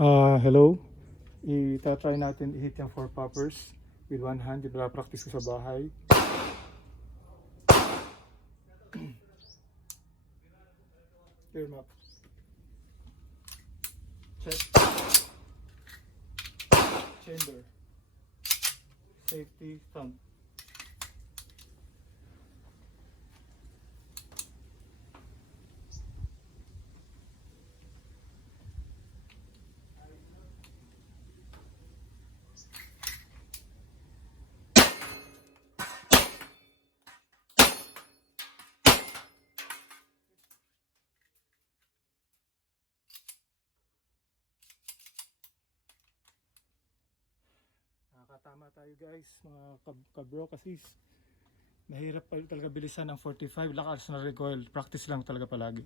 Hello. Ita-try natin i-hit yung 4 poppers with one hand. Yung practice ko sa bahay. Clear map. Check. Chamber. Safety. Thumb. Nakakatama tayo guys, mga kabro, kasi mahirap talaga bilisan ng 45. Lakas na recoil. Practice lang talaga palagi.